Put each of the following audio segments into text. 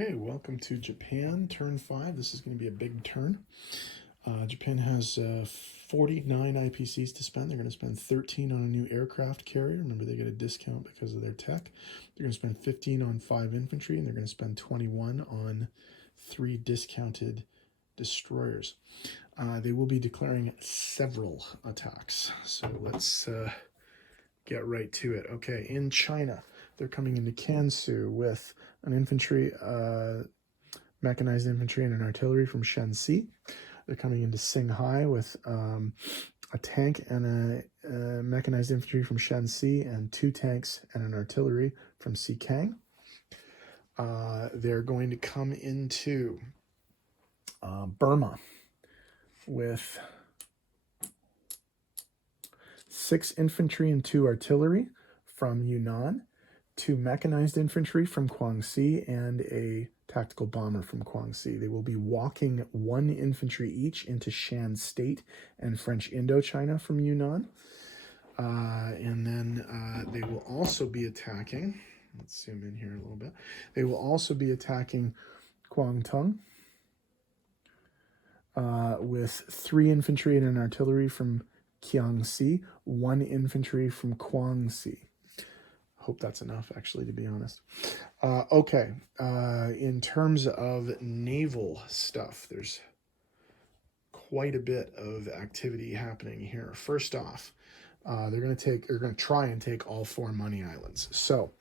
Okay, welcome to Japan, turn 5. This is going to be a big turn. Japan has 49 IPCs to spend. They're going to spend 13 on a new aircraft carrier. Remember, they get a discount because of their tech. They're going to spend 15 on 5 infantry, and they're going to spend 21 on 3 discounted destroyers. They will be declaring several attacks. So let's get right to it. Okay, in China, they're coming into Kansu with an infantry, mechanized infantry and an artillery from Shanxi. They're coming into Qinghai with a tank and a mechanized infantry from Shanxi and 2 tanks and an artillery from Xikang. They're going to come into Burma with 6 infantry and 2 artillery from Yunnan, 2 mechanized infantry from Guangxi, and a tactical bomber from Guangxi. They will be walking 1 infantry each into Shan State and French Indochina from Yunnan. And then they will also be attacking, let's zoom in here a little bit, they will also be attacking Guangdong with 3 infantry and an artillery from Kiangsi, 1 infantry from Guangxi. Hope that's enough, actually, to be honest. Okay, in terms of naval stuff, there's quite a bit of activity happening here. First off, they're going to try and take all 4 money islands. So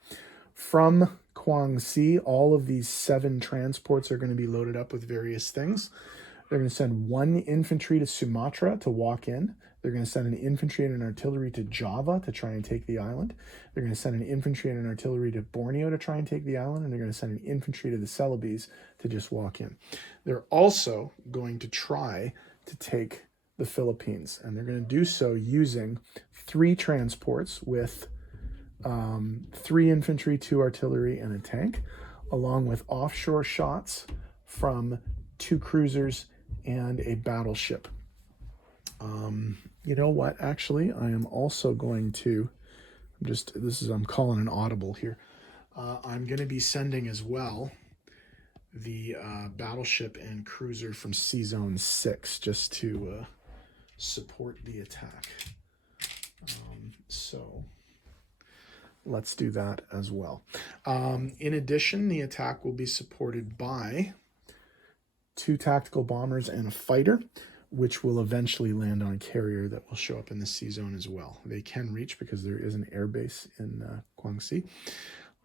from Guangxi, all of these 7 transports are going to be loaded up with various things. They're going to send 1 infantry to Sumatra to walk in. They're going to send an infantry and an artillery to Java to try and take the island. They're going to send an infantry and an artillery to Borneo to try and take the island. And they're going to send an infantry to the Celebes to just walk in. They're also going to try to take the Philippines. And they're going to do so using 3 transports with 3 infantry, 2 artillery, and a tank, along with offshore shots from 2 cruisers and a battleship. You know what? Actually, I am also going to, I'm calling an audible here. I'm going to be sending as well the battleship and cruiser from Sea Zone 6 just to support the attack. So let's do that as well. In addition, the attack will be supported by 2 tactical bombers and a fighter, which will eventually land on a carrier that will show up in the sea zone as well. They can reach because there is an air base in Guangxi.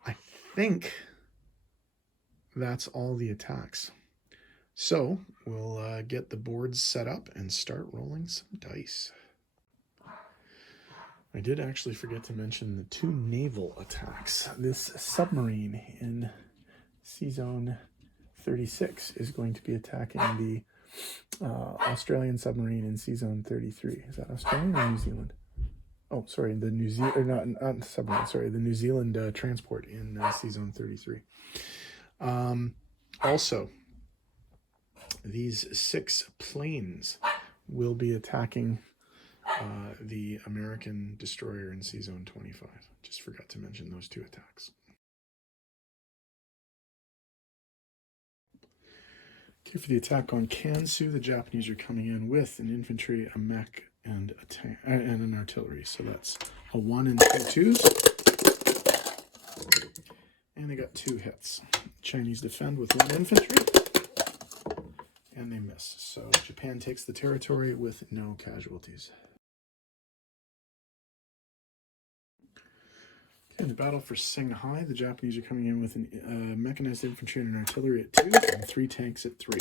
I think that's all the attacks. So we'll get the boards set up and start rolling some dice. I did actually forget to mention the 2 naval attacks. This submarine in Sea Zone 36 is going to be attacking the Australian submarine in Sea Zone 33. Is that Australian or New Zealand? Oh, sorry, the New Zealand, not submarine, sorry, the New Zealand transport in Sea Zone 33. Also, these 6 planes will be attacking the American destroyer in Sea Zone 25. Just forgot to mention those 2 attacks. Okay, for the attack on Kansu, the Japanese are coming in with an infantry, a mech, and a tank, and an artillery. So that's a 1 and 2 twos. And they got 2 hits. Chinese defend with 1 infantry, and they miss. So Japan takes the territory with no casualties. In the battle for Qinghai, the Japanese are coming in with a mechanized infantry and an artillery at 2 and 3 tanks at 3.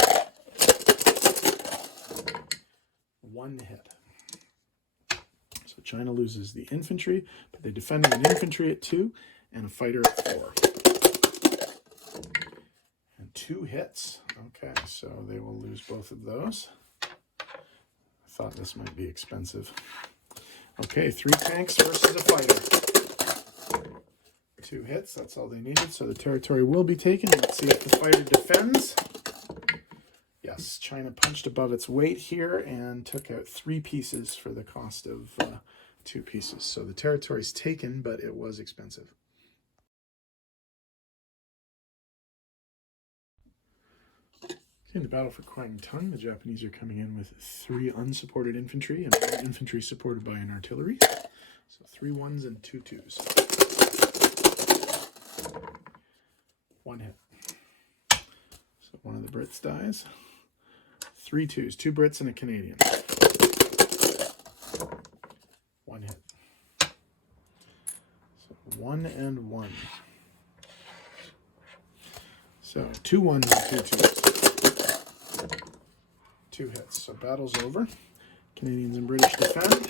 1 hit. So China loses the infantry, but they defend an infantry at 2 and a fighter at 4. And 2 hits. Okay, so they will lose both of those. I thought this might be expensive. Okay, 3 tanks versus a fighter. 2 hits, that's all they needed, so the territory will be taken. Let's see if the fighter defends. Yes, China punched above its weight here and took out 3 pieces for the cost of 2 pieces. So the territory's taken, but it was expensive. In the battle for Kwangtung, the Japanese are coming in with 3 unsupported infantry and 1 infantry supported by an artillery. So 3 1s and 2 2s. 1 hit. So one of the Brits dies. 3 2s, 2 Brits and a Canadian. 1 hit. So 1 and 1. So 2 1s and 2 2s. 2 hits. So battle's over. Canadians and British defend.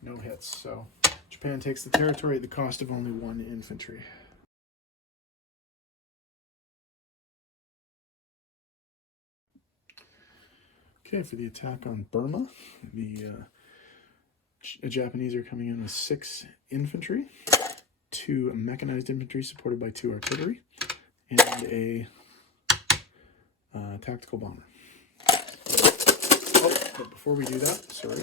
No hits. So Japan takes the territory at the cost of only 1 infantry. Okay, for the attack on Burma, the Japanese are coming in with 6 infantry, 2 mechanized infantry supported by 2 artillery, and a tactical bomber. Oh, but before we do that, sorry,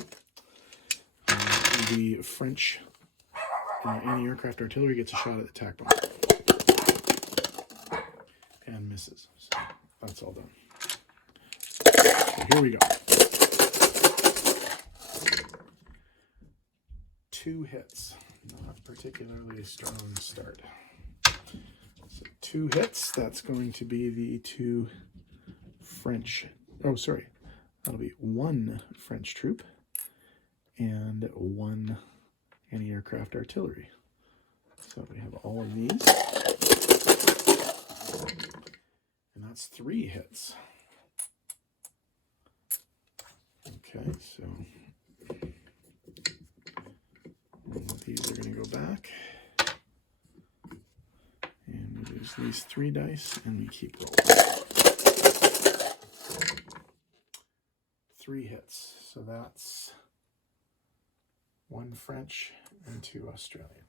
the French anti-aircraft artillery gets a shot at the attack bomber and misses. So that's all done. So here we go. 2 hits. Not particularly a strong start. So 2 hits. That's going to be the 2 French. Oh, sorry. That'll be 1 French troop and 1 anti-aircraft artillery. So we have all of these. And that's 3 hits. Okay, so these are going to go back. And we lose these 3 dice, and we keep rolling. 3 hits. So that's 1 French and 2 Australian.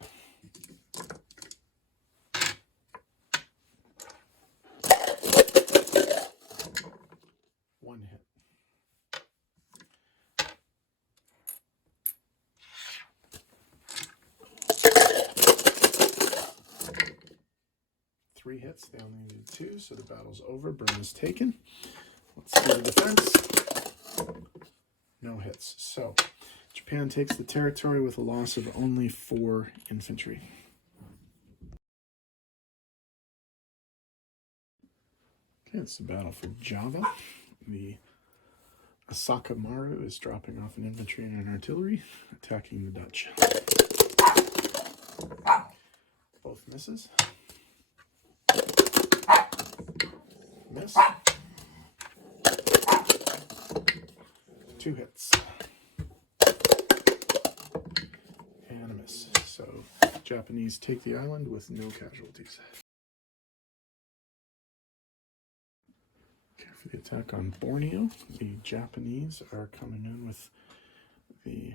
1 hit. 3 hits. They only needed 2, so the battle's over. Burma's taken. Let's see the defense. No hits. So Japan takes the territory with a loss of only 4 infantry. Okay, it's the battle for Java. The Asaka Maru is dropping off an infantry and an artillery, attacking the Dutch. Both misses. Miss. 2 hits. And a miss. So Japanese take the island with no casualties. Okay, for the attack on Borneo, the Japanese are coming in with the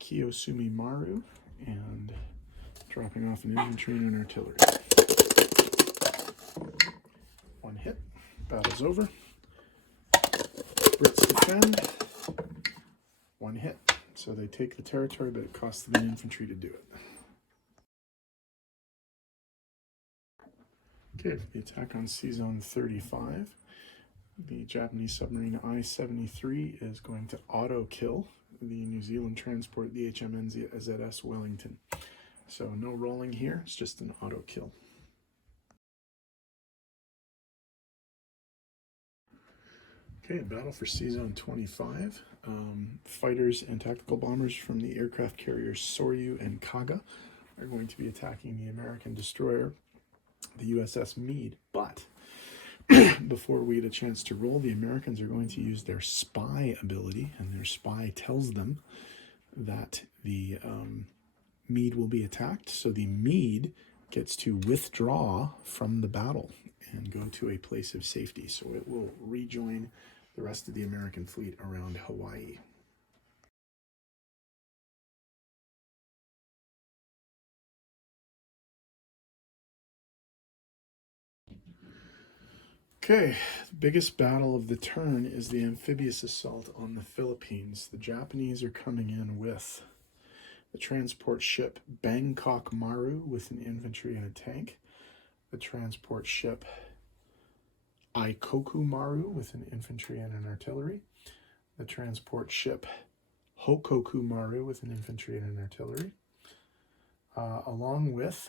Kiyosumi Maru and dropping off an infantry and an artillery. 1 hit. Battle's over. Brits defend. 1 hit. So they take the territory, but it costs them an infantry to do it. Okay, for the attack on Sea Zone 35, the Japanese submarine I-73 is going to auto-kill the New Zealand transport, the HMNZS Wellington. So no rolling here, it's just an auto-kill. Okay, battle for Sea Zone 25. Fighters and tactical bombers from the aircraft carriers Soryu and Kaga are going to be attacking the American destroyer, the USS Meade. But before we get a chance to roll, the Americans are going to use their spy ability, and their spy tells them that the Meade will be attacked. So the Meade gets to withdraw from the battle and go to a place of safety. So it will rejoin the rest of the American fleet around Hawaii. Okay, the biggest battle of the turn is the amphibious assault on the Philippines. The Japanese are coming in with the transport ship Bangkok Maru with an infantry and a tank, the transport ship Aikoku Maru with an infantry and an artillery, the transport ship Hokoku Maru with an infantry and an artillery, along with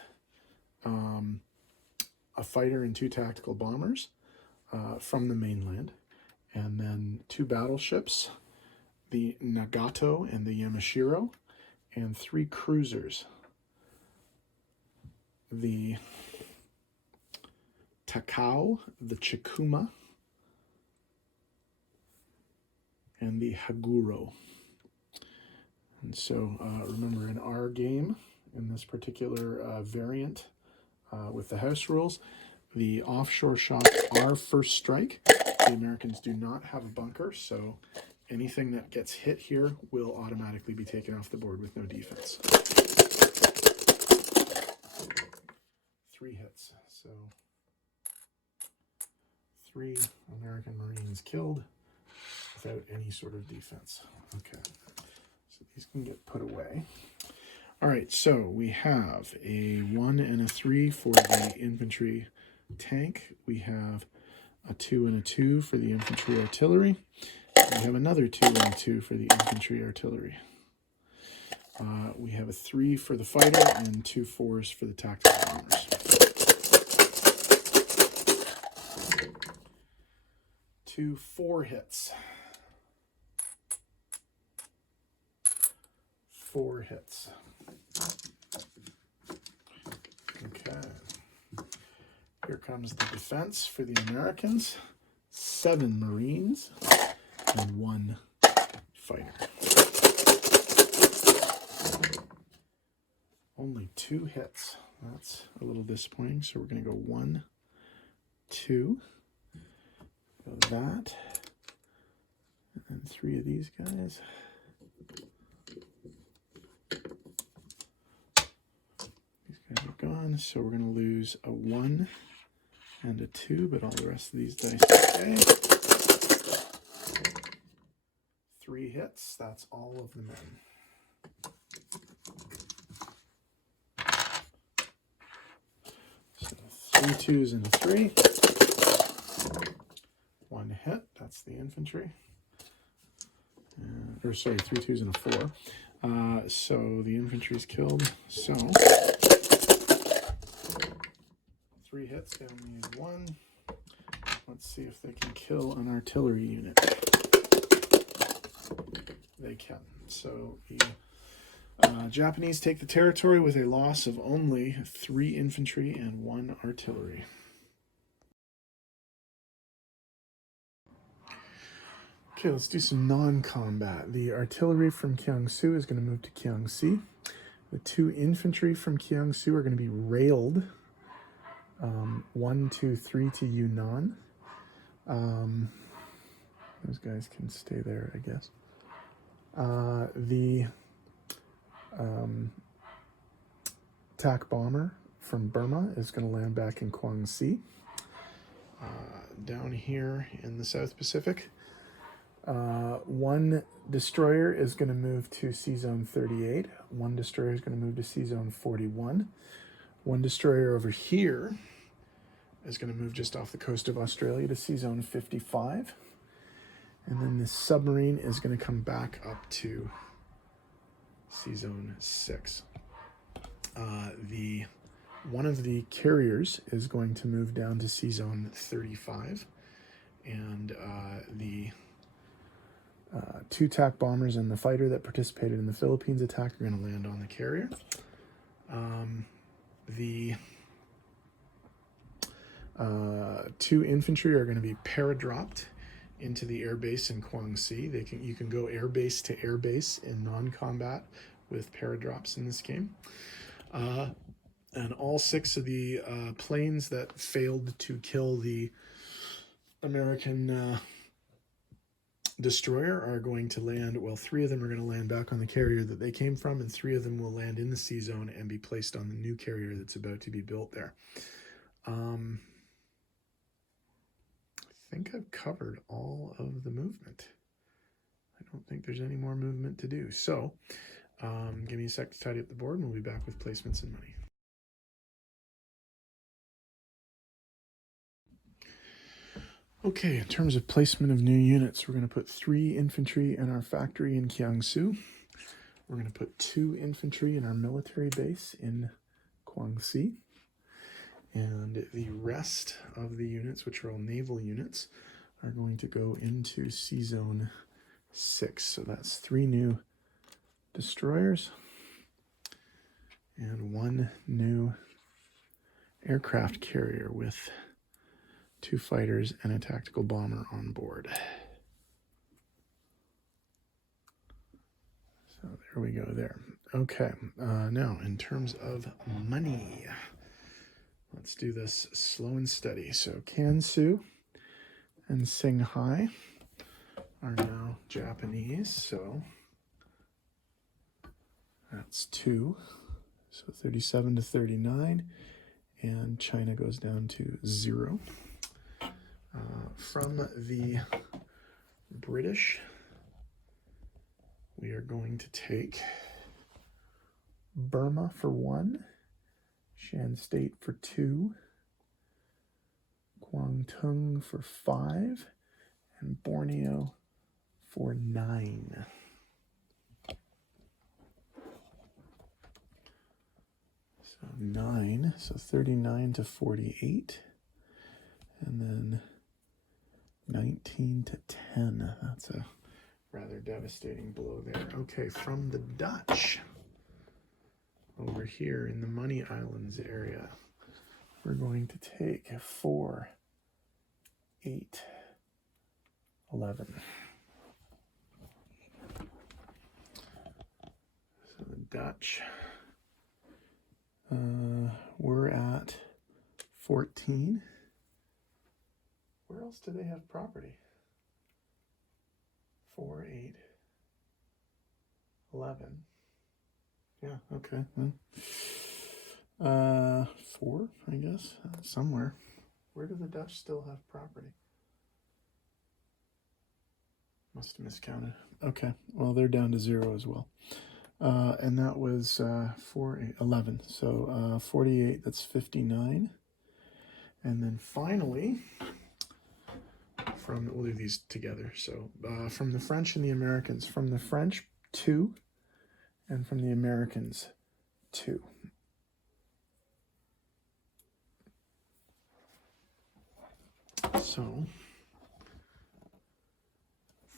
a fighter and 2 tactical bombers from the mainland, and then 2 battleships, the Nagato and the Yamashiro, and 3 cruisers, the Takao, the Chikuma, and the Haguro. And so remember, in our game, in this particular variant with the house rules, the offshore shots are first strike. The Americans do not have a bunker, so anything that gets hit here will automatically be taken off the board with no defense. 3 hits, so 3 American Marines killed without any sort of defense. Okay, so these can get put away. All right, so we have a 1 and a 3 for the infantry tank. We have a 2 and a 2 for the infantry artillery. We have another 2 and a 2 for the infantry artillery. We have a 3 for the fighter and 2 4s for the tactical bombers. 2 4 hits. 4 hits. Okay. Here comes the defense for the Americans. 7 Marines and 1 fighter. Only 2 hits. That's a little disappointing. So we're going to go 1, 2. Go that. And 3 of these guys. These guys are gone. So we're going to lose a 1 and a 2, but all the rest of these dice stay. 3 hits. That's all of the men. So 3 2s and a 3. 1 hit. That's the infantry. Or sorry, 3 2s and a 4. So the infantry's killed. So 3 hits. They only need 1. Let's see if they can kill an artillery unit. They can. So the Japanese take the territory with a loss of only 3 infantry and 1 artillery. Okay, let's do some non-combat. The artillery from Kiangsu is going to move to Kiangsi. The 2 infantry from Kiangsu are going to be railed 1, 2, 3 to Yunnan. Those guys can stay there, I guess. The attack bomber from Burma is going to land back in Guangxi. Down here in the South Pacific, 1 destroyer is going to move to Sea Zone 38. 1 destroyer is going to move to Sea Zone 41. 1 destroyer over here is going to move just off the coast of Australia to Sea Zone 55. And then this submarine is going to come back up to Sea Zone 6. One of the carriers is going to move down to Sea Zone 35. And the 2 attack bombers and the fighter that participated in the Philippines attack are going to land on the carrier. The 2 infantry are going to be paradropped into the airbase in Guangxi. You can go airbase to airbase in non-combat with paradrops in this game. And all 6 of the planes that failed to kill the American destroyer are going to land, well, 3 of them are going to land back on the carrier that they came from, and 3 of them will land in the sea zone and be placed on the new carrier that's about to be built there. I think I've covered all of the movement. I don't think there's any more movement to do. So give me a sec to tidy up the board, and we'll be back with placements and money. Okay, in terms of placement of new units, we're going to put 3 infantry in our factory in Jiangsu. We're going to put 2 infantry in our military base in Guangxi. And the rest of the units, which are all naval units, are going to go into Sea Zone 6. So that's 3 new destroyers and 1 new aircraft carrier with 2 fighters and a tactical bomber on board. So there we go there. Okay, now in terms of money, let's do this slow and steady. So Kansu and Singhai are now Japanese, so that's 2. So 37 to 39, and China goes down to 0. From the British, we are going to take Burma for 1, Shan State for 2, Guangdong for 5, and Borneo for 9. So 9, so 39 to 48, and then 19 to 10. That's a rather devastating blow there. Okay, from the Dutch, over here in the Money Islands area, we're going to take 4, 8, 11. So the Dutch, we're at 14. Where else do they have property? 4, 8, 11. Yeah, okay. Well, 4, I guess, somewhere. Where do the Dutch still have property? Must have miscounted. Okay, well, they're down to 0 as well. And that was 4, 8, 11. So 48, that's 59. And then finally, we'll do these together. So from the French and the Americans, from the French, 2, and from the Americans, 2. So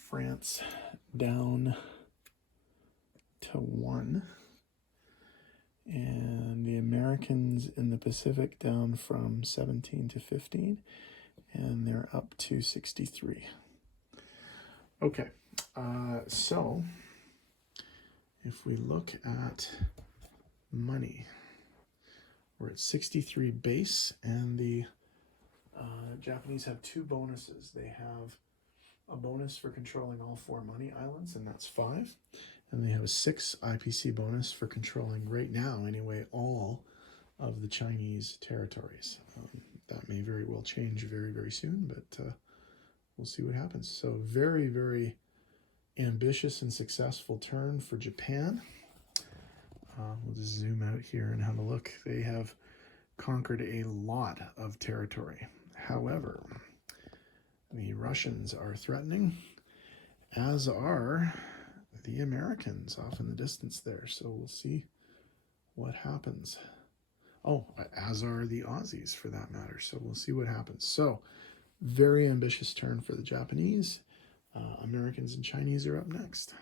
France down to 1, and the Americans in the Pacific down from 17 to 15, and they're up to 63. Okay, so if we look at money, we're at 63 base, and the Japanese have 2 bonuses. They have a bonus for controlling all 4 money islands, and that's 5. And they have a 6 IPC bonus for controlling, right now anyway, all of the Chinese territories. That may very well change very, very soon, but we'll see what happens. So very, very ambitious and successful turn for Japan. We'll just zoom out here and have a look. They have conquered a lot of territory. However, the Russians are threatening, as are the Americans off in the distance there. So we'll see what happens. Oh, as are the Aussies for that matter. So we'll see what happens. So very ambitious turn for the Japanese. Americans and Chinese are up next.